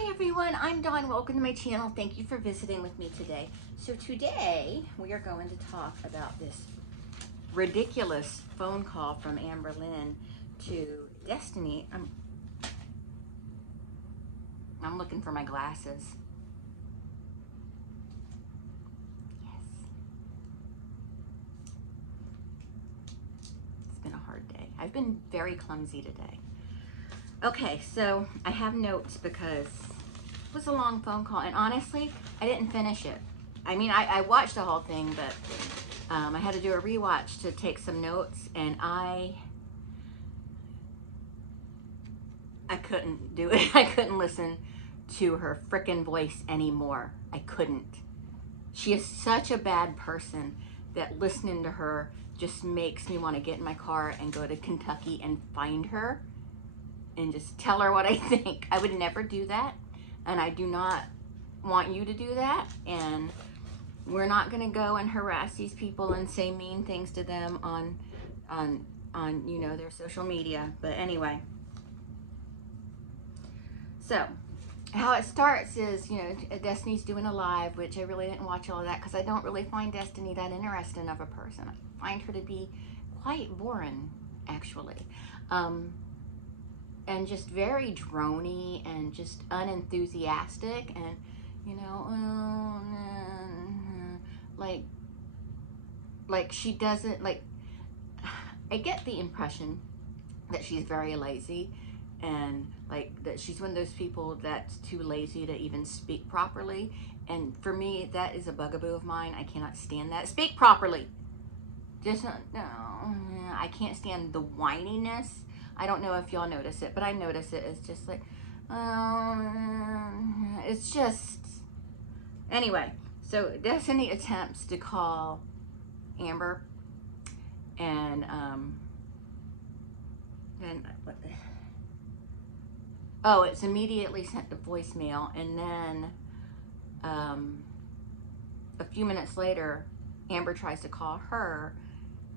Hi everyone, I'm Dawn. Welcome to my channel. Thank you for visiting with me today. So today we are going to talk about this ridiculous phone call from Amberlynn to Destiny. I'm looking for my glasses. Yes. It's been a hard day. I've been very clumsy today. Okay, so I have notes because it was a long phone call, and honestly, I didn't finish it. I mean, I watched the whole thing, but I had to do a rewatch to take some notes, and I couldn't do it. I couldn't listen to her frickin' voice anymore. I couldn't. She is such a bad person that listening to her just makes me want to get in my car and go to Kentucky and find her and just tell her what I think. I would never do that, and I do not want you to do that, and we're not going to go and harass these people and say mean things to them on you know, their social media. But anyway, so how it starts is, you know, Destiny's doing a live, which I really didn't watch all of that because I don't really find Destiny that interesting of a person. I find her to be quite boring, actually. And just very drony and just unenthusiastic, and you know, like she doesn't like. I get the impression that she's very lazy, and like that she's one of those people that's too lazy to even speak properly. And for me, that is a bugaboo of mine. I cannot stand that. Speak properly. Just no, I can't stand the whininess. I don't know if y'all notice it, but I notice it. It's just like, it's just, anyway. So Destiny attempts to call Amber, and what the, oh, it's immediately sent to voicemail, and then a few minutes later, Amber tries to call her,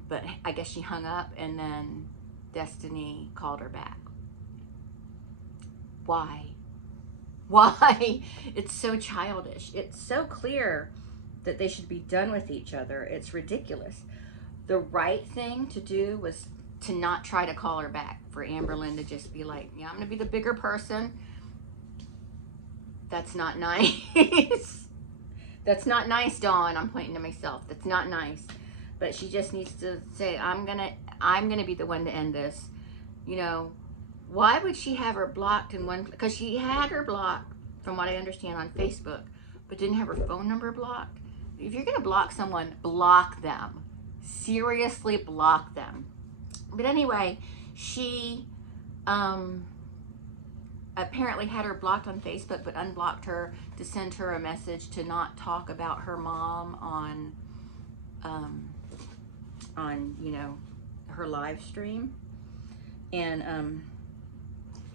but I guess she hung up, and then Destiny called her back. Why? Why? It's so childish. It's so clear that they should be done with each other. It's ridiculous. The right thing to do was to not try to call her back, for Amberlynn to just be like, yeah, I'm gonna be the bigger person. That's not nice. That's not nice, Dawn. I'm pointing to myself. That's not nice. But she just needs to say, I'm gonna be the one to end this. You know, why would she have her blocked in one? Because she had her blocked, from what I understand, on Facebook, but didn't have her phone number blocked. If you're gonna block someone, block them. Seriously, block them. But anyway, she apparently had her blocked on Facebook, but unblocked her to send her a message to not talk about her mom on you know, her live stream. And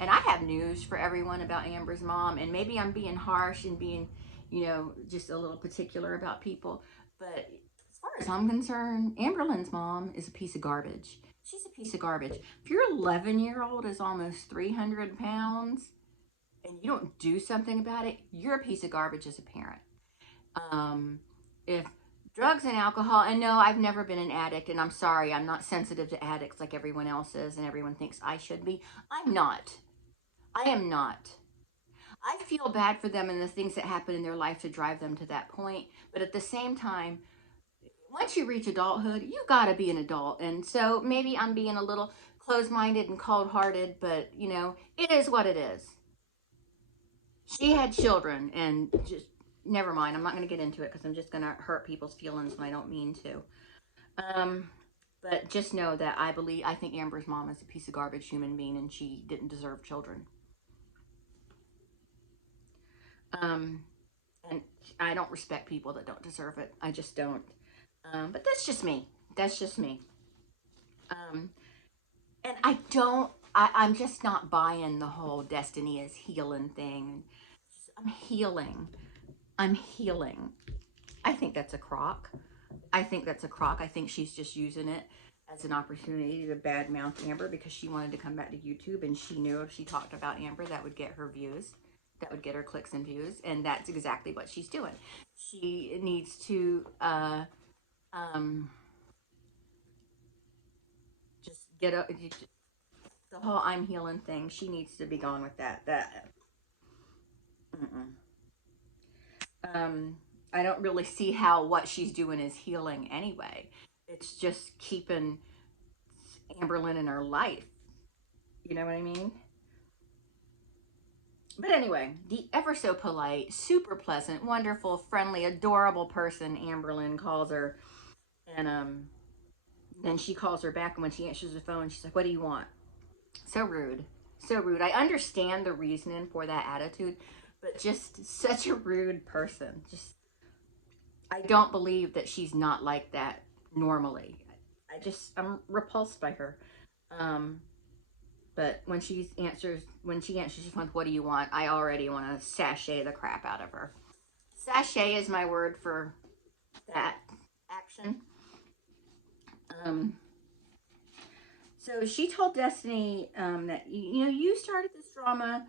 I have news for everyone about Amber's mom, and maybe I'm being harsh and being, you know, just a little particular about people, but as far as I'm concerned, Amberlynn's mom is a piece of garbage. She's a piece of garbage. If your 11-year-old is almost 300 pounds and you don't do something about it, you're a piece of garbage as a parent. If drugs and alcohol, and no, I've never been an addict, and I'm sorry, I'm not sensitive to addicts like everyone else is, and everyone thinks I should be. I'm not. I am not. I feel bad for them and the things that happen in their life to drive them to that point. But at the same time, once you reach adulthood, you got to be an adult. And so maybe I'm being a little closed-minded and cold-hearted, but you know, it is what it is. She had children, and just never mind. I'm not going to get into it because I'm just going to hurt people's feelings, and I don't mean to. But just know that I think Amber's mom is a piece of garbage human being, and she didn't deserve children. And I don't respect people that don't deserve it. I just don't. But that's just me. That's just me. Um, and I'm just not buying the whole Destiny is healing thing. I'm healing. I'm healing. I think that's a crock. I think that's a crock. I think she's just using it as an opportunity to badmouth Amber because she wanted to come back to YouTube, and she knew if she talked about Amber, that would get her views. that would get her clicks and views, and that's exactly what she's doing. She needs to um, just get the whole I'm healing thing. She needs to be gone with that. Mm-mm. Um, I don't really see how what she's doing is healing anyway. It's just keeping Amberlynn in her life. You know what I mean? But anyway, the ever so polite, super pleasant, wonderful, friendly, adorable person Amberlynn calls her, and then she calls her back, and when she answers the phone, she's like, "What do you want?" So rude, so rude. I understand the reasoning for that attitude, but just such a rude person. Just I don't believe that she's not like that normally. I'm repulsed by her. Um, but when she answers the phone, "What do you want?" I already want to sashay the crap out of her. Sashay is my word for that action. Um, so she told Destiny that you started this drama.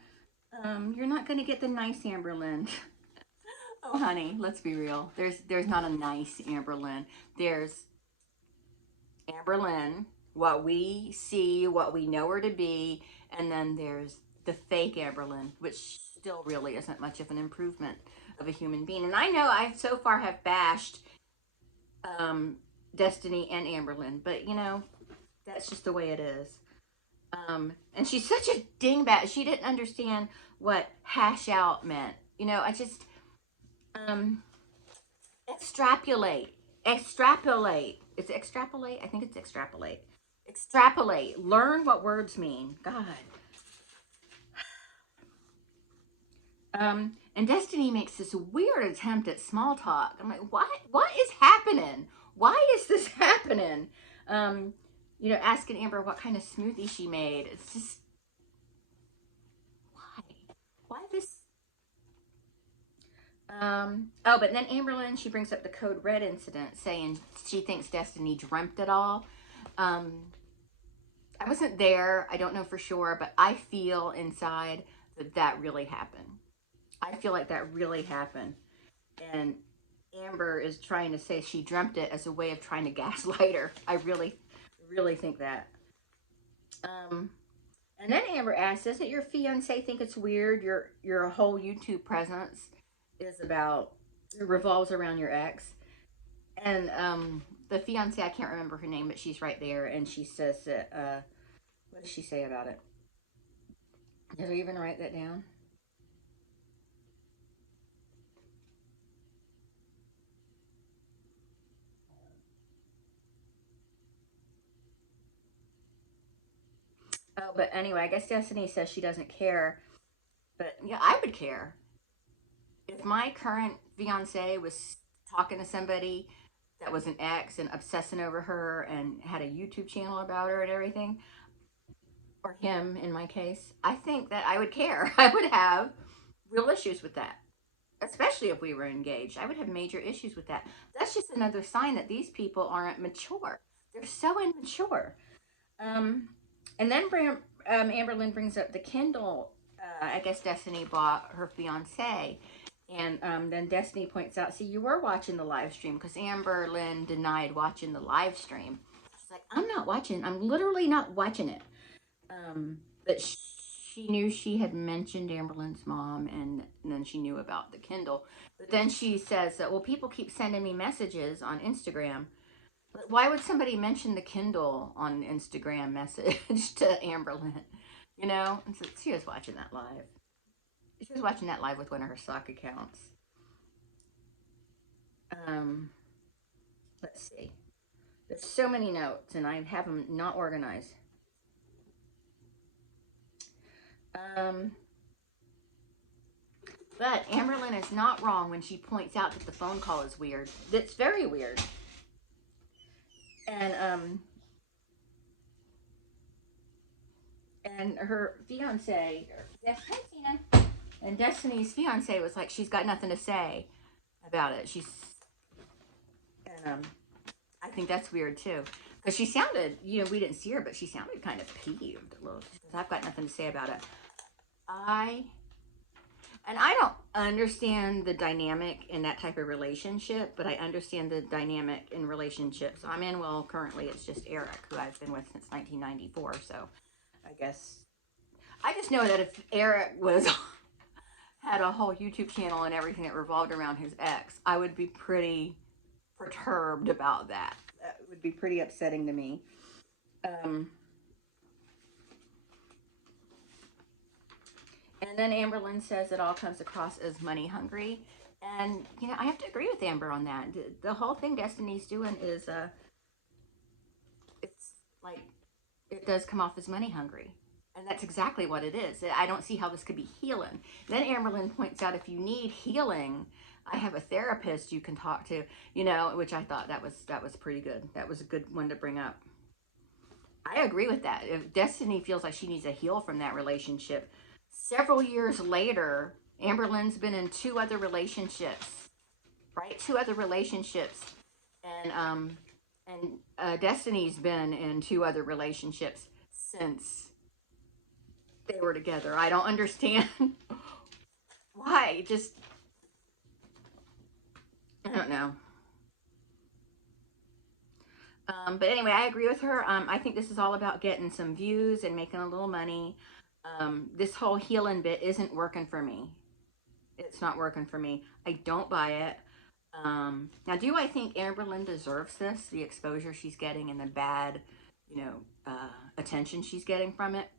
You're not going to get the nice Amberlynn. Oh, honey, let's be real. There's not a nice Amberlynn. There's Amberlynn, what we see, what we know her to be, and then there's the fake Amberlynn, which still really isn't much of an improvement of a human being. And I know I so far have bashed um, Destiny and Amberlynn, but that's just the way it is. And she's such a dingbat. She didn't understand what hash out meant. I just um, extrapolate, extrapolate. It's extrapolate. I think it's extrapolate. Extrapolate. Learn what words mean. God. And Destiny makes this weird attempt at small talk. I'm like, what? What is happening? Why is this happening? Asking Amber what kind of smoothie she made. It's just why? Why this? But then Amberlynn, she brings up the Code Red incident, saying she thinks Destiny dreamt it all. Um, I wasn't there. I don't know for sure, but I feel inside that really happened. I feel like that really happened. And Amber is trying to say she dreamt it as a way of trying to gaslight her. I really, really think that. Um, and then Amber asks, doesn't your fiance think it's weird your whole YouTube presence is about revolves around your ex? And the fiance, I can't remember her name, but she's right there, and she says that what does she say about it? Did I even write that down? Oh, but anyway, I guess Destiny says she doesn't care. But yeah, I would care. If my current fiance was talking to somebody that was an ex and obsessing over her and had a YouTube channel about her and everything, or him in my case, I think that I would care. I would have real issues with that, especially if we were engaged. I would have major issues with that. That's just another sign that these people aren't mature. They're so immature. Um, and then Amberlynn brings up the Kindle. I guess Destiny bought her fiance. And then Destiny points out, see, you were watching the live stream because Amberlynn denied watching the live stream. She's like, I'm not watching. I'm literally not watching it. But she knew she had mentioned Amberlynn's mom, and then she knew about the Kindle. But then she says that, well, people keep sending me messages on Instagram. But why would somebody mention the Kindle on Instagram message to Amberlynn? And so she was watching that live. She was watching that live with one of her sock accounts. Um, let's see. There's so many notes, and I have them not organized. But Amberlynn is not wrong when she points out that the phone call is weird. It's very weird. And her fiance, and Destiny's fiance was like, she's got nothing to say about it. And I think that's weird too. Because she sounded, we didn't see her, but she sounded kind of peeved a little. She says, I've got nothing to say about it. And I don't understand the dynamic in that type of relationship, but I understand the dynamic in relationships I'm in. Well, currently it's just Eric, who I've been with since 1994. So I guess I just know that if Eric was had a whole YouTube channel and everything that revolved around his ex, I would be pretty perturbed about that. That would be pretty upsetting to me. Um, and then Amberlynn says it all comes across as money hungry. And, I have to agree with Amber on that. The whole thing Destiny's doing is, it's like, it does come off as money hungry. And that's exactly what it is. I don't see how this could be healing. Then Amberlynn points out if you need healing, I have a therapist you can talk to, which I thought that was pretty good. That was a good one to bring up. I agree with that. If Destiny feels like she needs to heal from that relationship, several years later, Amberlynn's been in two other relationships, right? Two other relationships, and Destiny's been in two other relationships since they were together. I don't understand why. Just I don't know. But anyway, I agree with her. I think this is all about getting some views and making a little money. This whole healing bit isn't working for me. It's not working for me. I don't buy it. Now, do I think Amberlynn deserves this? The exposure she's getting and the bad, attention she's getting from it?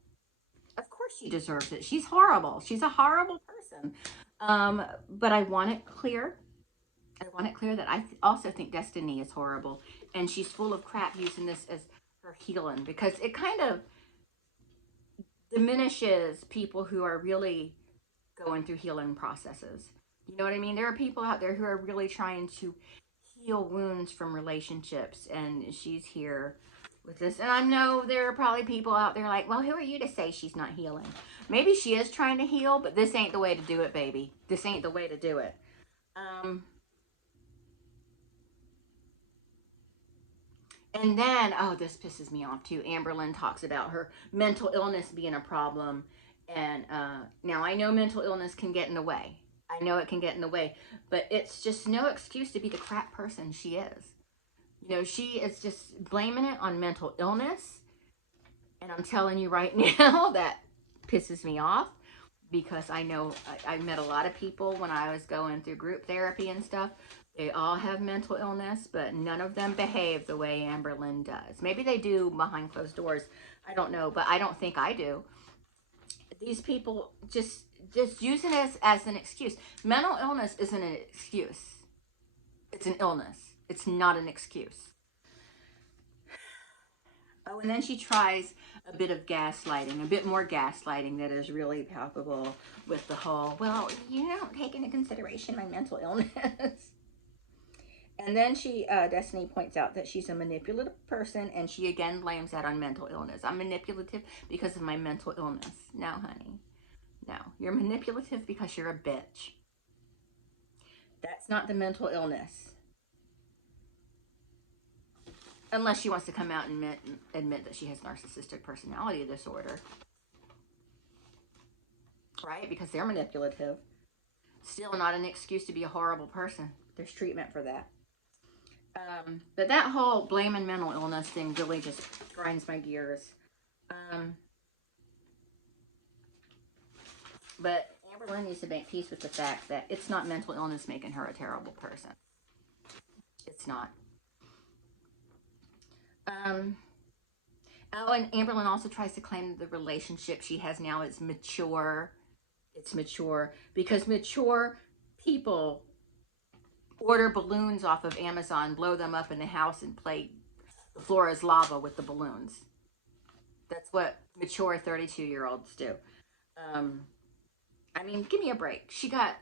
Of course she deserves it. She's horrible. She's a horrible person. But I want it clear. I want it clear that I also think Destiny is horrible. And she's full of crap using this as her healing because it kind of diminishes people who are really going through healing processes. You know what I mean? There are people out there who are really trying to heal wounds from relationships, and she's here with this. And I know there are probably people out there like, well, who are you to say she's not healing? Maybe she is trying to heal, but this ain't the way to do it, baby. This ain't the way to do it. And then, oh, this pisses me off too. Amberlynn talks about her mental illness being a problem. And now I know mental illness can get in the way. I know it can get in the way, but it's just no excuse to be the crap person she is. She is just blaming it on mental illness. And I'm telling you right now, that pisses me off because I know I met a lot of people when I was going through group therapy and stuff. They all have mental illness, but none of them behave the way Amberlynn does. Maybe they do behind closed doors. I don't know, but I don't think I do. These people just using it as an excuse. Mental illness isn't an excuse. It's an illness. It's not an excuse. Oh, and then she tries a bit of gaslighting, a bit more gaslighting that is really palpable with the whole, well, you don't take into consideration my mental illness. And then Destiny points out that she's a manipulative person, and she again blames that on mental illness. I'm manipulative because of my mental illness. No, honey. No, you're manipulative because you're a bitch. That's not the mental illness. Unless she wants to come out and admit that she has narcissistic personality disorder. Right? Because they're manipulative. Still not an excuse to be a horrible person. There's treatment for that. But that whole blaming mental illness thing really just grinds my gears. But Amberlynn needs to make peace with the fact that it's not mental illness making her a terrible person. It's not. Oh, and Amberlynn also tries to claim that the relationship she has now is mature. It's mature because mature people order balloons off of Amazon, blow them up in the house, and play the floor is lava with the balloons. That's what mature 32-year-olds do. I mean, give me a break. She got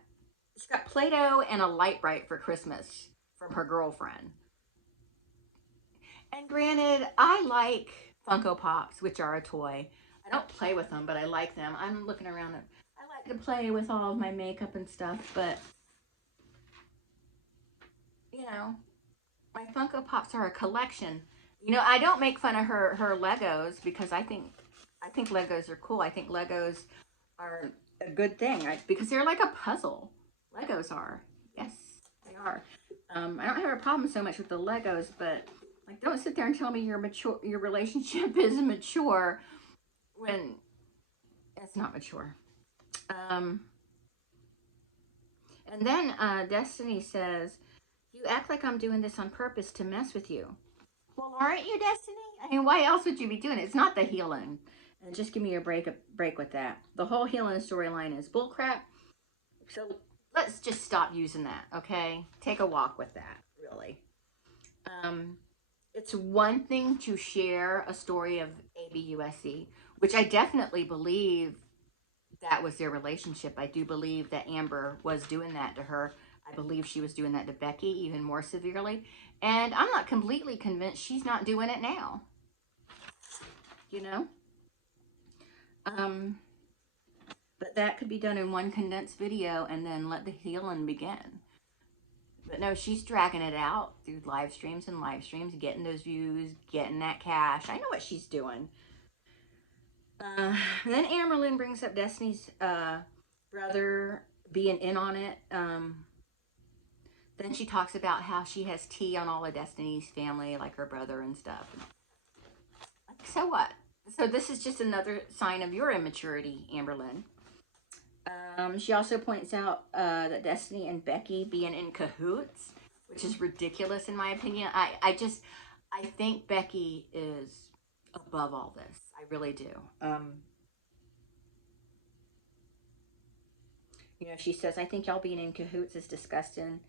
Play-Doh and a light bright for Christmas from her girlfriend. And granted, I like Funko Pops, which are a toy. I don't play with them, but I like them. I'm looking around. I like to play with all of my makeup and stuff, but my Funko Pops are a collection. I don't make fun of her Legos because I think Legos are cool. I think Legos are a good thing, because they're like a puzzle. Legos are. Yes, they are. I don't have a problem so much with the Legos, but like, don't sit there and tell me your mature, your relationship is mature when it's not mature. Um, and then Destiny says, "You act like I'm doing this on purpose to mess with you." Well, aren't you, Destiny? I mean, why else would you be doing it? It's not the healing. And just give me a break with that. The whole healing storyline is bullcrap. So let's just stop using that, okay? Take a walk with that, really. Um, it's one thing to share a story of ABUSC, which I definitely believe that was their relationship. I do believe that Amber was doing that to her. I believe she was doing that to Becky even more severely. And I'm not completely convinced she's not doing it now. You know? Um, but that could be done in one condensed video and then let the healing begin. But no, she's dragging it out through live streams and live streams, getting those views, getting that cash. I know what she's doing. Then Amberlynn brings up Destiny's brother being in on it. Then she talks about how she has tea on all of Destiny's family, like her brother and stuff. Like, so what? So this is just another sign of your immaturity, Amberlynn. She also points out that Destiny and Becky being in cahoots, which is ridiculous in my opinion. I think Becky is above all this. I really do. You know, she says, "I think y'all being in cahoots is disgusting."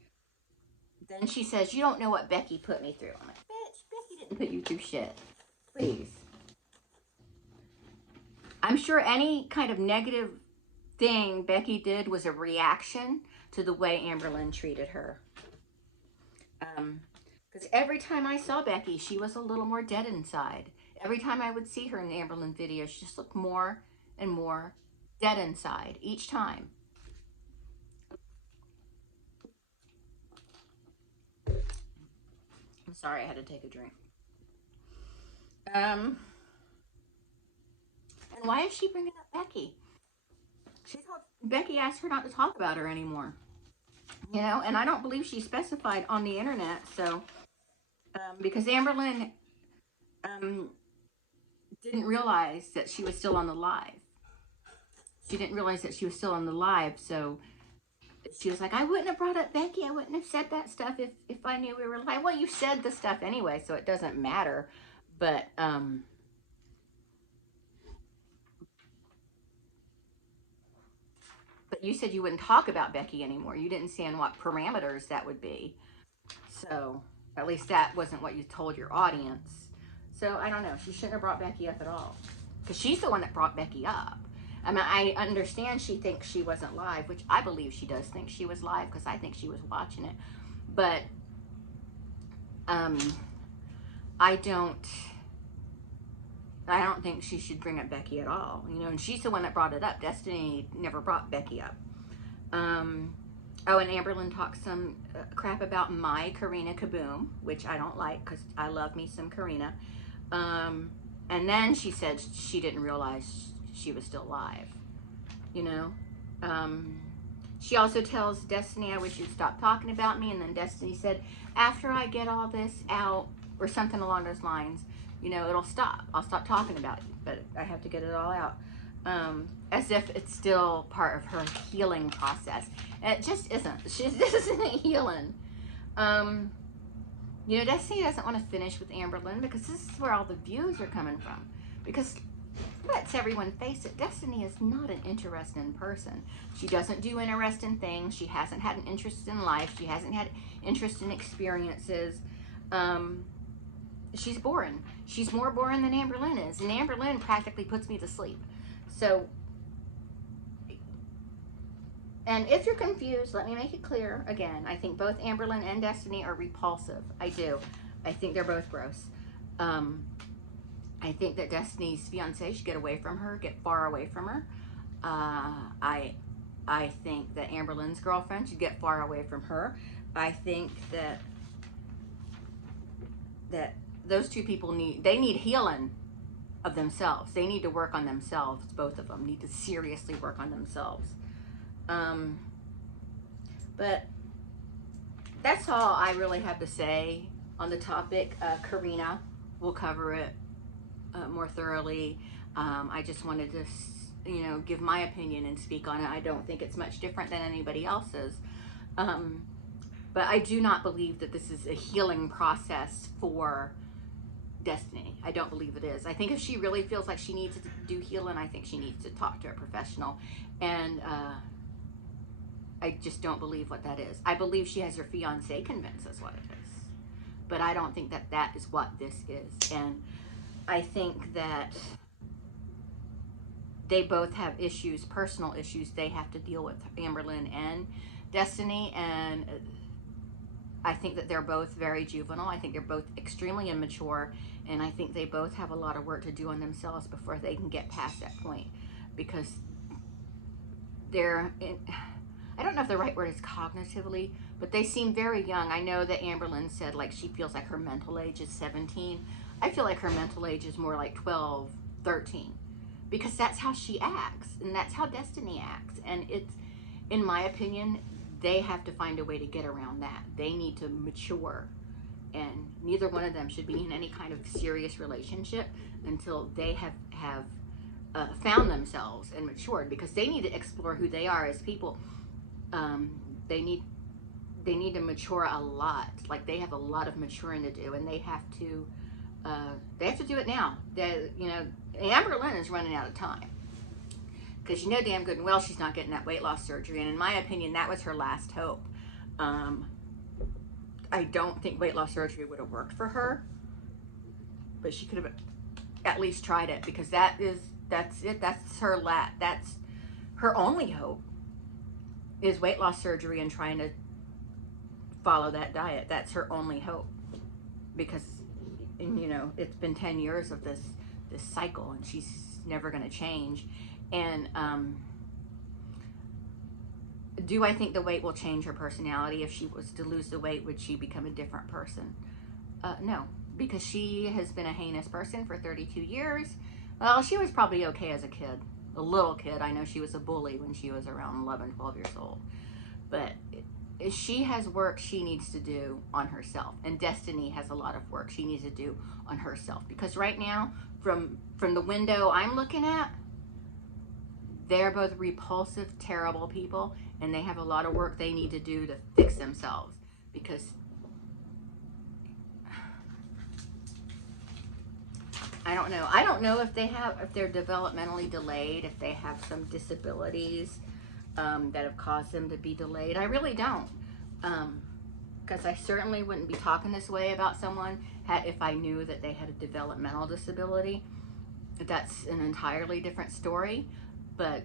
Then she says, "You don't know what Becky put me through." I'm like, bitch, Becky didn't put you through shit. Please. I'm sure any kind of negative thing Becky did was a reaction to the way Amberlynn treated her. Because every time I saw Becky, she was a little more dead inside. Every time I would see her in the Amberlynn video, she just looked more and more dead inside each time. I'm sorry, I had to take a drink. And why is she bringing up Becky? Becky asked her not to talk about her anymore. You know, and I don't believe she specified on the internet. So, because Amberlynn didn't realize that she was still on the live. She didn't realize that she was still on the live. So she was like, "I wouldn't have brought up Becky. I wouldn't have said that stuff if I knew we were live." Well, you said the stuff anyway, so it doesn't matter. But you said you wouldn't talk about Becky anymore. You didn't say on what parameters that would be. So at least that wasn't what you told your audience. So I don't know. She shouldn't have brought Becky up at all, because she's the one that brought Becky up. I mean, I understand she thinks she wasn't live, which I believe she does think she was live, because I think she was watching it. But I don't think she should bring up Becky at all. You know, and she's the one that brought it up. Destiny never brought Becky up. Oh, and Amberlynn talks some crap about my Karina Kaboom, which I don't like, because I love me some Karina. And then she said she didn't realize she was still live, you know. She also tells Destiny, "I wish you'd stop talking about me." And then Destiny said, "After I get all this out," or something along those lines, you know, "it'll stop. I'll stop talking about you, but I have to get it all out." As if it's still part of her healing process. And it just isn't. This isn't healing. You know, Destiny doesn't want to finish with Amberlynn, because this is where all the views are coming from. Because let's everyone face it, Destiny is not an interesting person. She doesn't do interesting things. She hasn't had an interest in life. She hasn't had interest in experiences. She's boring. She's more boring than Amberlynn is. And Amberlynn practically puts me to sleep. So, and if you're confused, let me make it clear again. I think both Amberlynn and Destiny are repulsive. I do. I think they're both gross. I think that Destiny's fiance should get away from her, get far away from her. I think that Amberlynn's girlfriend should get far away from her. I think that those two people need healing. of themselves. They need to work on themselves. Both of them need to seriously work on themselves. But that's all I really have to say on the topic. Karina will cover it more thoroughly. I just wanted to, you know, give my opinion and speak on it. I don't think it's much different than anybody else's. But I do not believe that this is a healing process for Destiny. I don't believe it is. I think if she really feels like she needs to do healing, I think she needs to talk to a professional. And I just don't believe what that is. I believe she has her fiance convinced us what it is. But I don't think that that is what this is. And I think that they both have issues, personal issues they have to deal with, Amberlynn and Destiny. And I think that they're both very juvenile. I think they're both extremely immature. And I think they both have a lot of work to do on themselves before they can get past that point. Because they're, I don't know if the right word is cognitively, but they seem very young. I know that Amberlynn said like she feels like her mental age is 17. I feel like her mental age is more like 12, 13. Because that's how she acts. And that's how Destiny acts. And it's, in my opinion, they have to find a way to get around that. They need to mature. And neither one of them should be in any kind of serious relationship until they have found themselves and matured, because they need to explore who they are as people. They need to mature a lot. Like, they have a lot of maturing to do, and they have to do it now. You know, Amberlynn is running out of time, because you know damn good and well she's not getting that weight loss surgery. And in my opinion, that was her last hope. I don't think weight loss surgery would have worked for her, but she could have at least tried it, because that's it. That's her only hope, is weight loss surgery and trying to follow that diet. That's her only hope, because, you know, it's been 10 years of this cycle, and she's never going to change. And do I think the weight will change her personality? If she was to lose the weight, would she become a different person? No, because she has been a heinous person for 32 years. Well, she was probably okay as a kid, a little kid. I know she was a bully when she was around 11, 12 years old. But she has work she needs to do on herself. And Destiny has a lot of work she needs to do on herself. Because right now, from the window I'm looking at, they're both repulsive, terrible people. And they have a lot of work they need to do to fix themselves. Because I don't know. I don't know if they're developmentally delayed, if they have some disabilities that have caused them to be delayed. I really don't. Because I certainly wouldn't be talking this way about someone if I knew that they had a developmental disability. That's an entirely different story. But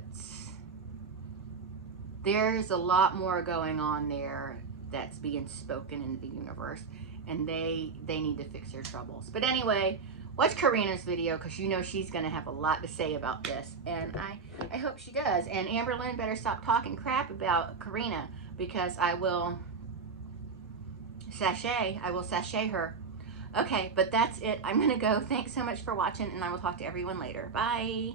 there's a lot more going on there that's being spoken into the universe, and they need to fix their troubles. But anyway, watch Karina's video, because you know she's going to have a lot to say about this, and I hope she does. And Amberlynn better stop talking crap about Karina, because I will sashay her. Okay, but that's it. I'm going to go. Thanks so much for watching, and I will talk to everyone later. Bye.